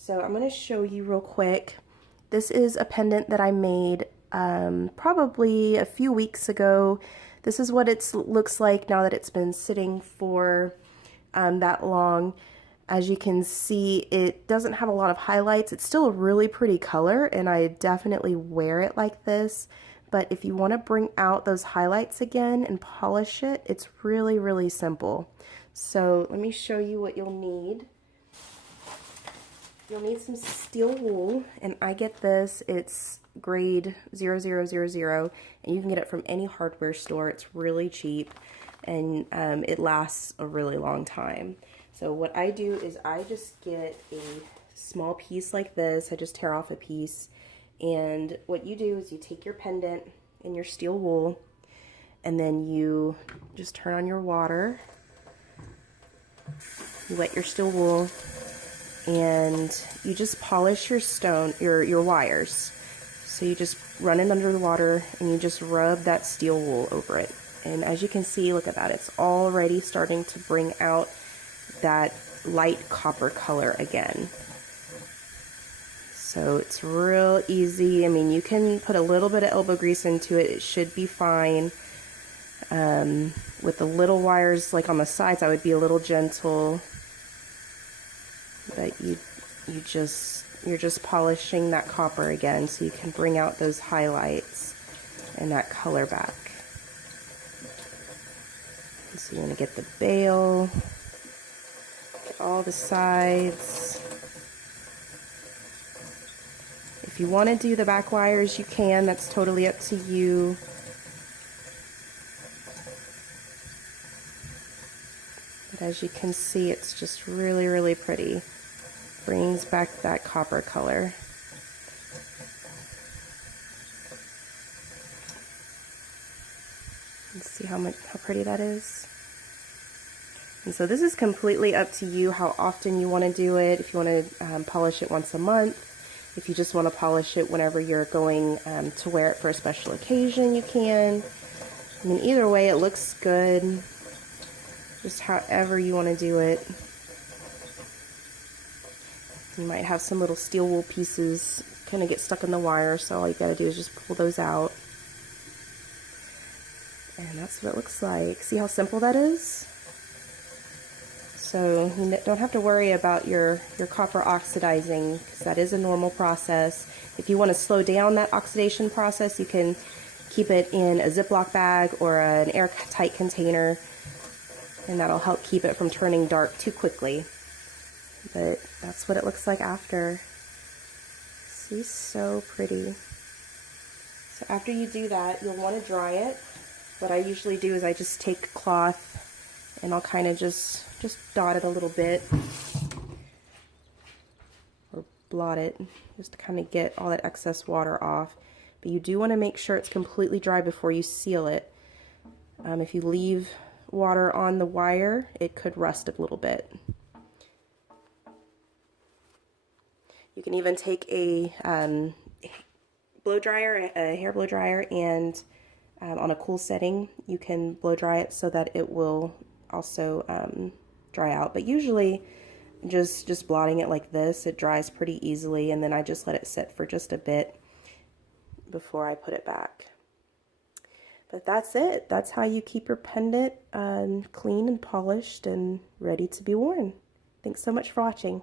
So I'm going to show you real quick. This is a pendant that I made probably a few weeks ago. This is what it looks like now that it's been sitting for that long. As you can see, it doesn't have a lot of highlights. It's still a really pretty color, and I definitely wear it like this. But if you want to bring out those highlights again and polish it, it's really, really simple. So let me show you what you'll need. You'll need some steel wool, and I get this. It's grade 0000, and you can get it from any hardware store. It's really cheap, and it lasts a really long time. So what I do is I just get a small piece like this. I just tear off a piece, and what you do is you take your pendant and your steel wool, and then you just turn on your water. You wet your steel wool, and you just polish your your wires. So you just run it under the water, and you just rub that steel wool over it. And as you can see, look at that, it's already starting to bring out that light copper color again. So it's real easy. I mean, you can put a little bit of elbow grease into it. It should be fine. With the little wires like on the sides, I would be a little gentle. But you're just polishing that copper again so you can bring out those highlights and that color back. And so you want to get the bail, get all the sides. If you want to do the back wires, you can. That's totally up to you. But as you can see, it's just really, really pretty. Brings back that copper color. Let's see how pretty that is. And so this is completely up to you how often you want to do it. If you want to polish it once a month, if you just want to polish it whenever you're going to wear it for a special occasion, you can. I mean, either way, it looks good. Just however you want to do it. You might have some little steel wool pieces kind of get stuck in the wire, so all you gotta do is just pull those out. And that's what it looks like. See how simple that is? So you don't have to worry about your copper oxidizing, because that is a normal process. If you want to slow down that oxidation process, you can keep it in a Ziploc bag or an airtight container, and that'll help keep it from turning dark too quickly. But that's what it looks like after. See, so pretty. So after you do that, you'll want to dry it. What I usually do is I just take a cloth and I'll kind of just dot it a little bit, or blot it, just to kind of get all that excess water off. But you do want to make sure it's completely dry before you seal it. If you leave water on the wire, it could rust a little bit. You can even take a blow dryer, a hair blow dryer, and on a cool setting, you can blow dry it so that it will also dry out. But usually, just blotting it like this, it dries pretty easily, and then I just let it sit for just a bit before I put it back. But that's it. That's how you keep your pendant clean and polished and ready to be worn. Thanks so much for watching.